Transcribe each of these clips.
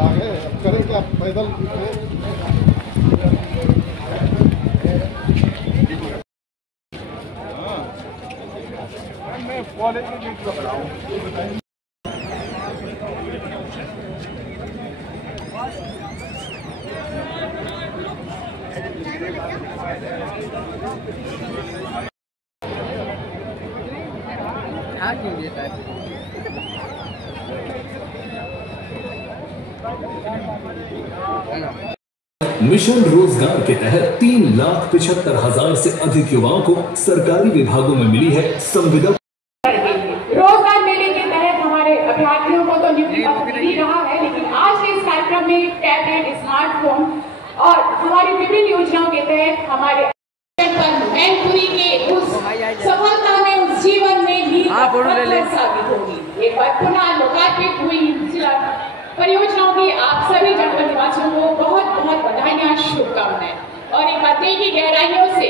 आ गए, अब करें क्या, पैदल मैं कॉलेज में गेट पर खड़ा हूँ। मिशन रोजगार के तहत 3,75,000 से अधिक युवाओं को सरकारी विभागों में मिली है संविदा। रोजगार मेले के तहत हमारे अभ्यर्थियों को तो नियुक्ति पत्र मिल रहा है, लेकिन आज के इस कार्यक्रम में टैबलेट, स्मार्टफोन और हमारी विभिन्न योजनाओं के तहत हमारे मैनपुरी के उस सफलता में, उस जीवन में भी साबित होगी। एक बार पुनः लोकार्पित हुई परियोजनाओं की आप सभी जनपद निवासियों को बहुत बहुत बधाइयां, शुभकामनाएं। और एक बार दिल की गहराइयों से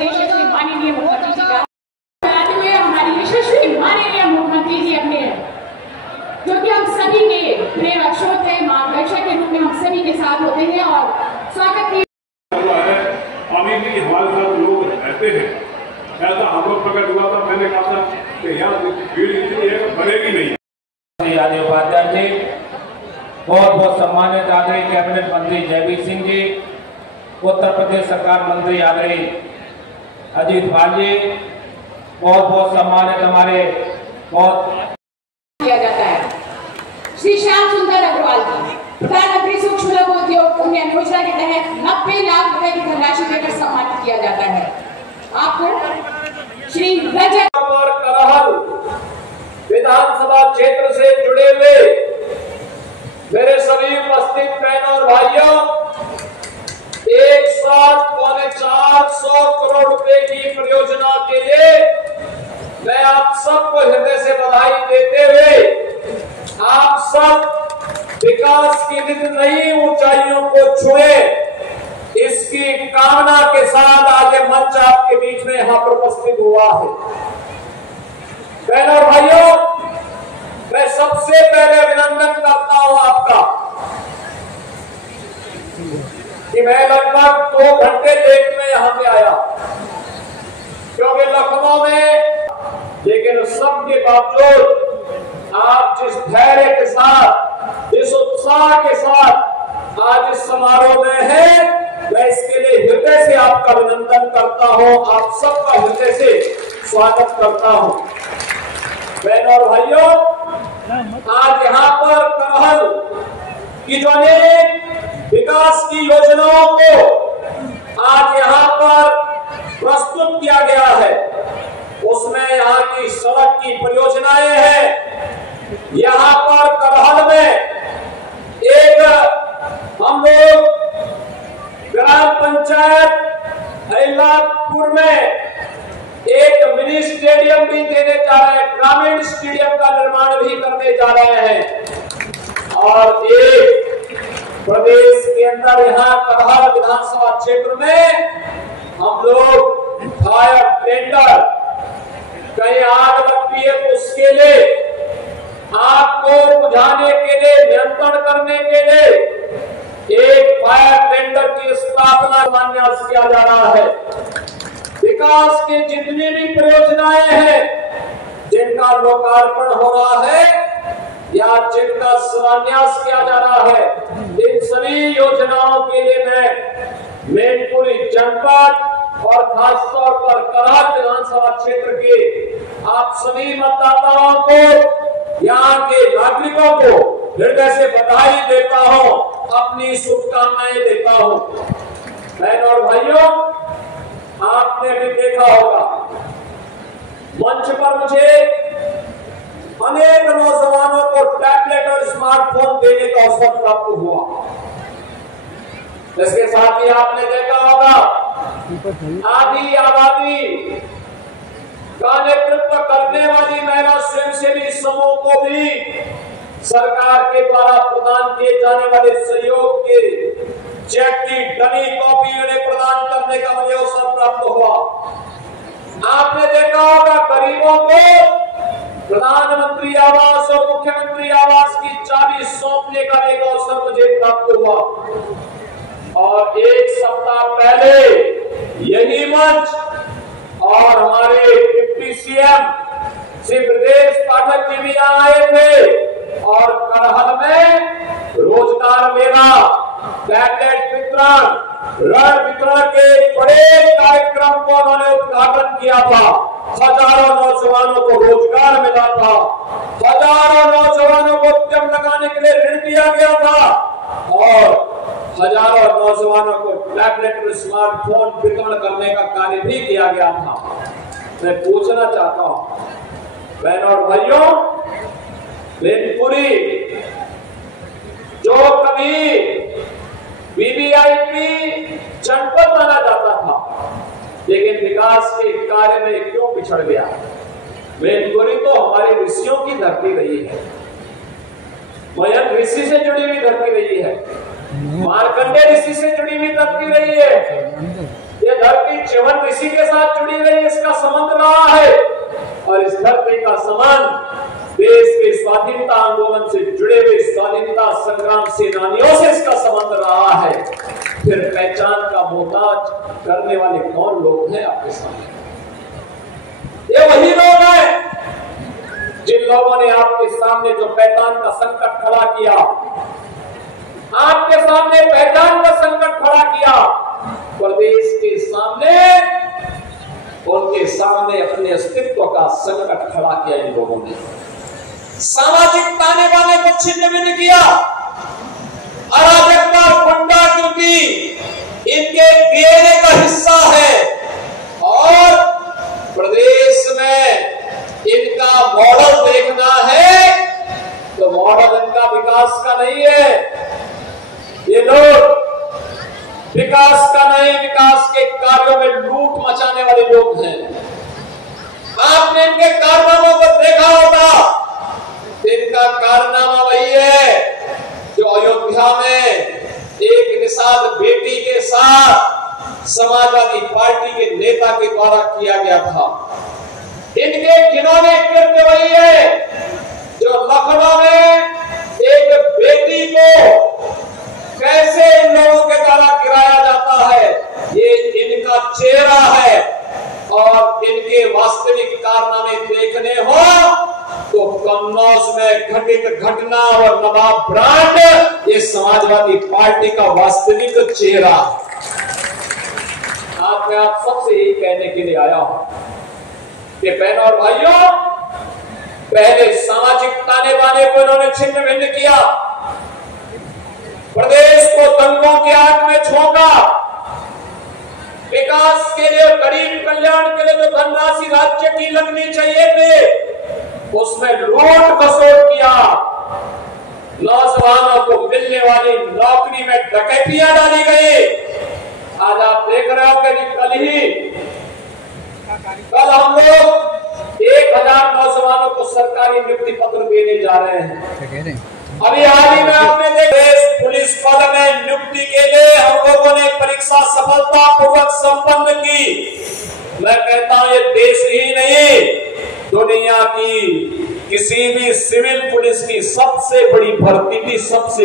यशस्वी माननीय मुख्यमंत्री जी का हमारी यशस्वी माननीय मुख्यमंत्री जी अपने, जो कि हम सभी के प्रेरक स्रोत है, मार्गदर्शक के रूप में हम सभी के साथ होते हैं और स्वागत की हमारे साथ लोग रहते हैं। ऐसा हम लोग प्रकट हुआ था, मैंने कहा था कि यहाँ भीड़ इतनी है बनेगी नहीं। आदि उपाध्याय जी, बहुत बहुत सम्मानित आदरणीय कैबिनेट मंत्री जयवीर सिंह जी, उत्तर प्रदेश सरकार मंत्री आदरणीय अजीत पाल जी, बहुत बहुत सम्मानित हमारे बहुत किया जाता है श्री श्याम सुंदर अग्रवाल जी, प्रधानमंत्री सूक्ष्म लघु उद्योग उन्नयन योजना के तहत 90 लाख रुपए की धनराशि देकर सम्मानित किया जाता है। आपको श्री रजत और करहल विधानसभा क्षेत्र से जुड़े हुए मेरे सभी उपस्थित बहनों और भाइयों, एक साथ 450 करोड़ रुपए की परियोजना के लिए मैं आप सबको हृदय से बधाई देते हुए आप सब विकास की नित नई ऊंचाइयों को छुए, इसकी कामना के साथ आज मंच आपके बीच में यहां पर उपस्थित हुआ है। बहनों और भाइयों, मैं सबसे पहले अभिनंदन करता हूं आपका कि मैं लगभग 2 घंटे लेट में यहां पे आया, क्योंकि लखनऊ में, लेकिन सबके बावजूद आप जिस धैर्य के साथ, जिस उत्साह के साथ आज इस समारोह में है, मैं इसके लिए हृदय से आपका अभिनंदन करता हूं, आप सबका हृदय से स्वागत करता हूं। बहनों और भाइयों, आज यहाँ पर करहल की जो अनेक विकास की योजनाओं को आज यहाँ पर प्रस्तुत किया गया है, उसमें यहाँ की सड़क की परियोजनाएं हैं। यहाँ पर करहल में एक हम लोग ग्राम पंचायत अहिलापुर में एक मिनी स्टेडियम भी देने जा रहे हैं, ग्रामीण स्टेडियम का निर्माण भी करने जा रहे हैं। और एक प्रदेश के अंदर यहाँ करहल विधानसभा क्षेत्र में हम लोग फायर टेंडर, कहीं आग लगती है तो उसके लिए, आग को बुझाने के लिए, नियंत्रण करने के लिए एक फायर टेंडर की स्थापना शिलान्यास किया जा रहा है। विकास की जितनी भी परियोजनाएं हैं जिनका लोकार्पण हो रहा है या जिनका शिलान्यास किया जा रहा है, इन सभी योजनाओं के लिए मैं मैनपुरी जनपद और खासतौर पर करहल विधानसभा क्षेत्र के आप सभी मतदाताओं को, यहाँ के नागरिकों को हृदय से बधाई देता हूँ, अपनी शुभकामनाएं देता हूँ। बहनों और भाइयों, आपने भी देखा होगा मंच पर मुझे अनेक नौजवानों को टैबलेट और स्मार्टफोन देने का अवसर प्राप्त हुआ। इसके साथ ही आपने देखा होगा आदि आबादी का नेतृत्व करने वाली महिला स्वयंसेवी समूह को भी सरकार के द्वारा प्रदान किए जाने वाले सहयोग के चेक की डमी कॉपी उन्हें प्रदान करने का मुझे अवसर प्राप्त हुआ। आपने देखा होगा गरीबों को प्रधानमंत्री आवास और मुख्यमंत्री आवास की चाबी सौंपने का एक अवसर मुझे प्राप्त हुआ और एक सप्ताह पहले यही मंच और हमारे डिप्टी सीएम श्री ब्रजेश पाठक जी भी यहाँ आए थे और करहल में रोजगार मेला, टैबलेट वितरण, ऋण वितरण के बड़े कार्यक्रम को उन्होंने उद्घाटन किया था। हजारों नौजवानों को रोजगार मिला था, हजारों नौजवानों को उद्यम लगाने के लिए ऋण दिया गया था और हजारों नौजवानों को टैबलेट और स्मार्टफोन वितरण करने का कार्य भी किया गया था। मैं पूछना चाहता हूं बहनों और भाइयों, मैनपुरी जो कभी वीवीआईपी जनपद माना जाता था, लेकिन विकास के कार्य में क्यों पिछड़ गया? मैनपुरी तो हमारे ऋषियों की धरती रही है, मयंक ऋषि से जुड़ी हुई धरती रही है, मार्कंडेय ऋषि से जुड़ी हुई धरती रही है, ये धरती च्यवन ऋषि के साथ जुड़ी रही, इसका संबंध रहा है और इस धरती का संबंध देश के स्वाधीनता आंदोलन से जुड़े हुए स्वाधीनता संग्राम सेनानियों से इसका संबंध रहा है। फिर पहचान का मोहताज करने वाले कौन लोग हैं आपके सामने? ये वही लोग हैं जिन लोगों ने आपके सामने जो पहचान का संकट खड़ा किया, आपके सामने पहचान का संकट खड़ा किया, प्रदेश के सामने उनके सामने अपने अस्तित्व का संकट खड़ा किया। इन लोगों ने सामाजिक ताने बाने को छिन्न भिन्न किया, अराजकता गुंडा क्योंकि इनके डीएनए का हिस्सा है और प्रदेश में इनका मॉडल देखना है तो मॉडल इनका विकास का नहीं है। ये लोग विकास का नहीं, विकास के कार्यों में लूट मचाने वाले लोग हैं। आपने इनके कारनामों को देखा होगा, इनका कारनामा वही है जो अयोध्या में एक निषाद बेटी के साथ समाजवादी पार्टी के नेता के द्वारा किया गया था। इनके घिनौने कृत्य वही है जो लखनऊ में एक बेटी को कैसे इन लोगों के द्वारा गिराया जाता है, ये इनका चेहरा है। और इनके वास्तविक कारनामे देखने हो तो कन्नौज में घटित घटना और नवाब ब्रांड ये समाजवादी पार्टी का वास्तविक चेहरा। आज मैं आप सबसे यही कहने के लिए आया हूं कि बहनों और भाइयों, पहले सामाजिक ताने बाने को इन्होंने छिन्न भिन्न किया, प्रदेश को दंगों के आग में झोंका, विकास के लिए गरीब कल्याण के लिए जो धनराशि राज्य की लगनी चाहिए थे उसमें लूट खसोट किया, नौजवानों को मिलने वाली नौकरी में डकैतियां डाली गई। आज आप देख रहे हो कि कल हम लोग 1000 नौजवानों को सरकारी नियुक्ति पत्र देने जा रहे हैं। अभी हाल ही में आपने देखा पुलिस पद में नियुक्ति के लिए हम लोगों ने परीक्षा सफलतापूर्वक संपन्न की। मैं कहता हूं ये देश ही नहीं, दुनिया की किसी भी सिविल पुलिस की सबसे बड़ी भर्ती की सबसे